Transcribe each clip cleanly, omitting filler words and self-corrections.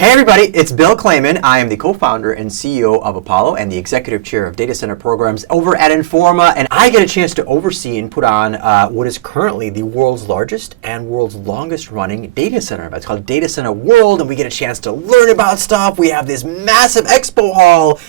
Hey everybody, it's Bill Clayman. I am the co-founder and CEO of Apollo and the executive chair of data center programs over at Informa, and I get a chance to oversee and put on what is currently the world's largest and world's longest running data center event. It's called Data Center World, and we get a chance to learn about stuff. We have this massive expo hall,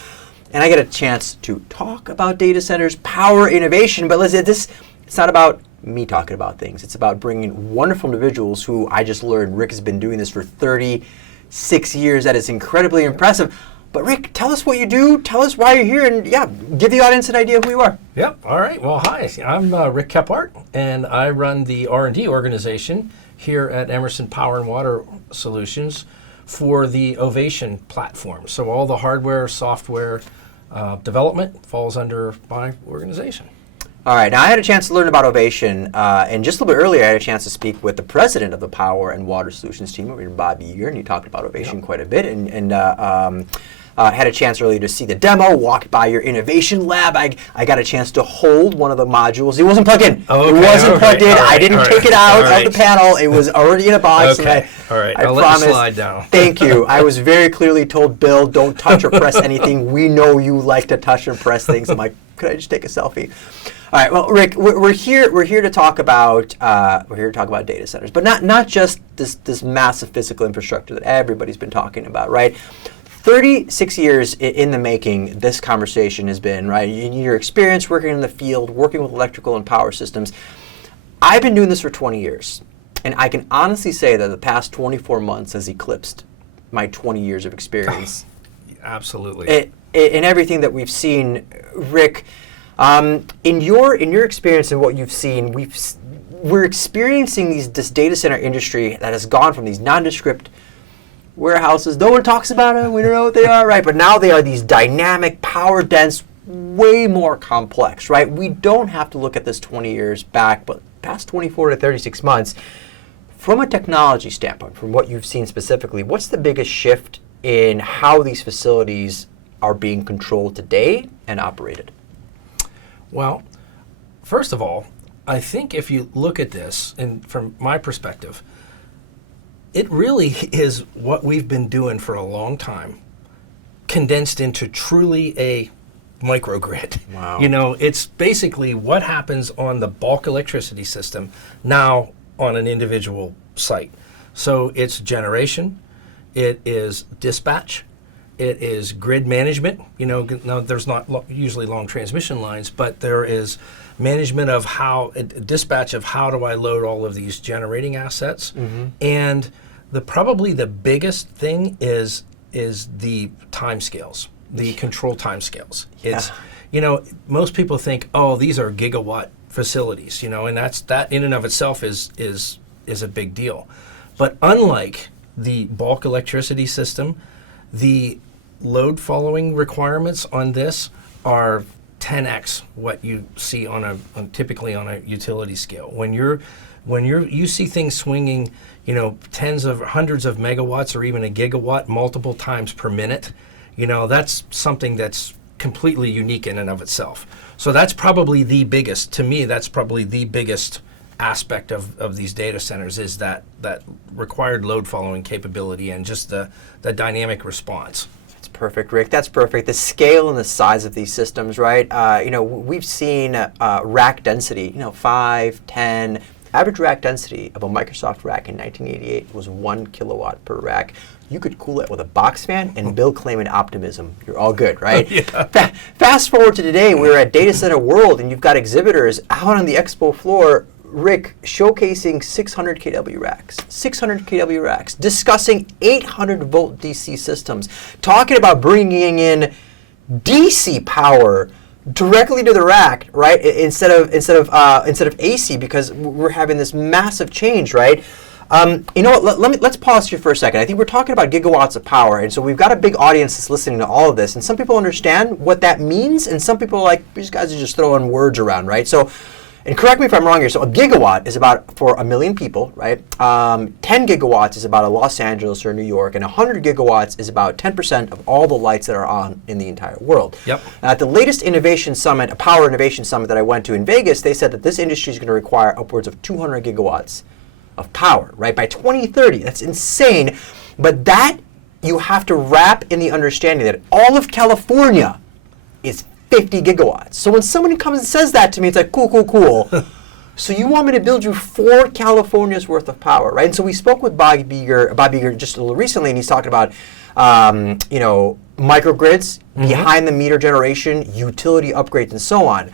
and I get a chance to talk about data centers, power, innovation, but listen, it's not about me talking about things. It's about bringing wonderful individuals who I just learned. Rick has been doing this for 36 years. That is incredibly impressive. But Rick, tell us what you do, tell us why you're here, and give the audience an idea of who you are. Yep, all right. Well, hi, I'm Rick Kephart, and I run the R&D organization here at Emerson Power and Water Solutions for the Ovation platform. So all the hardware, software development falls under my organization. All right, now I had a chance to learn about Ovation, and just a little bit earlier I had a chance to speak with the president of the Power and Water Solutions team over here, Bobby Eager, and he talked about Ovation quite a bit, and had a chance earlier to see the demo, walked by your innovation lab. I got a chance to hold one of the modules. It wasn't plugged in. Okay, it wasn't plugged in. I didn't take it out of the panel. It was already in a box. Okay, all right. I'll let you slide down. Thank you. I was very clearly told, Bill, don't touch or press anything. We know you like to touch and press things. I'm like, could I just take a selfie? All right. Well, Rick, we're here to talk about data centers, but not just this massive physical infrastructure that everybody's been talking about, right? 36 years in the making, this conversation has been, right? In your experience working in the field, working with electrical and power systems. I've been doing this for 20 years, and I can honestly say that the past 24 months has eclipsed my 20 years of experience. Absolutely. In everything that we've seen, Rick. In your experience and what you've seen, we're experiencing this data center industry that has gone from these nondescript warehouses. No one talks about them. We don't know what they are, right? But now they are these dynamic, power dense, way more complex, right? We don't have to look at this 20 years back, but past 24 to 36 months. From a technology standpoint, from what you've seen specifically, what's the biggest shift in how these facilities are being controlled today and operated? Well, first of all, I think if you look at this, and from my perspective, it really is what we've been doing for a long time, condensed into truly a microgrid. Wow. You know, it's basically what happens on the bulk electricity system now on an individual site. So it's generation, it is dispatch, it is grid management. You know, now there's not usually long transmission lines, but there is management of dispatch of how do I load all of these generating assets. Mm-hmm. And probably the biggest thing is the timescales, the control timescales. It's, you know, most people think, oh, these are gigawatt facilities, you know, and that in and of itself is a big deal. But unlike the bulk electricity system, the load following requirements on this are 10x what you see typically on a utility scale. When you see things swinging, you know, hundreds of megawatts or even a gigawatt multiple times per minute, you know, that's something that's completely unique in and of itself. So that's probably the biggest, to me, that's probably the biggest aspect of these data centers is that required load following capability and just the dynamic response. That's perfect, Rick. That's perfect. The scale and the size of these systems, right? You know, we've seen rack density, you know, 5, 10. Average rack density of a Microsoft rack in 1988 was 1 kilowatt per rack. You could cool it with a box fan and Bill Clayman optimism. You're all good, right? Fast forward to today, we're at Data Center World, and you've got exhibitors out on the expo floor, Rick, showcasing 600 kW racks, 600 kW racks, discussing 800 volt DC systems, talking about bringing in DC power directly to the rack, right? Instead of AC, because we're having this massive change, right? You know what? Let's pause here for a second. I think we're talking about gigawatts of power, and so we've got a big audience that's listening to all of this, and some people understand what that means, and some people are like, these guys are just throwing words around, right? So. And correct me if I'm wrong here, so a gigawatt is about for 1 million people, right? 10 gigawatts is about a Los Angeles or New York, and 100 gigawatts is about 10% of all the lights that are on in the entire world. Yep. At the latest innovation summit, a power innovation summit that I went to in Vegas, they said that this industry is going to require upwards of 200 gigawatts of power, right? By 2030, that's insane. But that you have to wrap in the understanding that all of California is 50 gigawatts. So when somebody comes and says that to me, it's like, cool, cool, cool. So you want me to build you 4 California's worth of power, right? And so we spoke with Bob Beeger just a little recently, and he's talking about, microgrids, behind the meter generation, utility upgrades, and so on.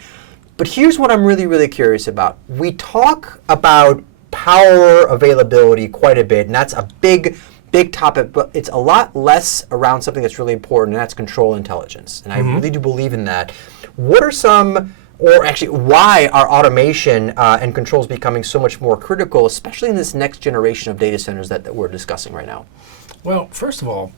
But here's what I'm really, really curious about. We talk about power availability quite a bit, and that's a big topic, but it's a lot less around something that's really important, and that's control intelligence. And I really do believe in that. What are some, or actually why are automation and controls becoming so much more critical, especially in this next generation of data centers that we're discussing right now? Well, first of all,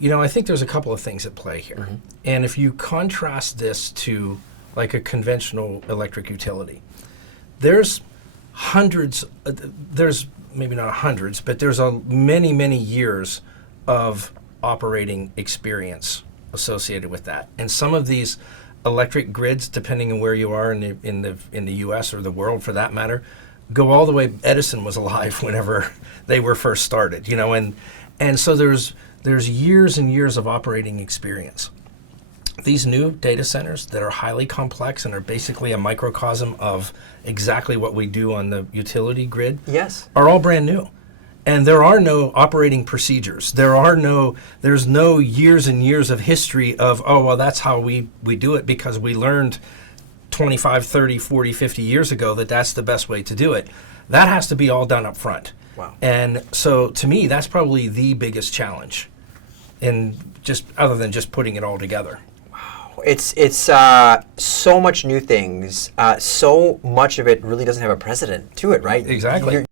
I think there's a couple of things at play here. And if you contrast this to like a conventional electric utility, there's hundreds, there's maybe not hundreds, but there's many, many years of operating experience associated with that. And some of these electric grids, depending on where you are in the U.S. or the world for that matter, go all the way. Edison was alive whenever they were first started, and so there's years and years of operating experience. These new data centers that are highly complex and are basically a microcosm of exactly what we do on the utility grid, yes, are all brand new. And there are no operating procedures. There's no years and years of history of, oh, well, that's how we do it because we learned 25, 30, 40, 50 years ago that that's the best way to do it. That has to be all done up front. Wow. And so to me, that's probably the biggest challenge, in just other than just putting it all together. It's so much new things. So much of it really doesn't have a precedent to it, right? Exactly.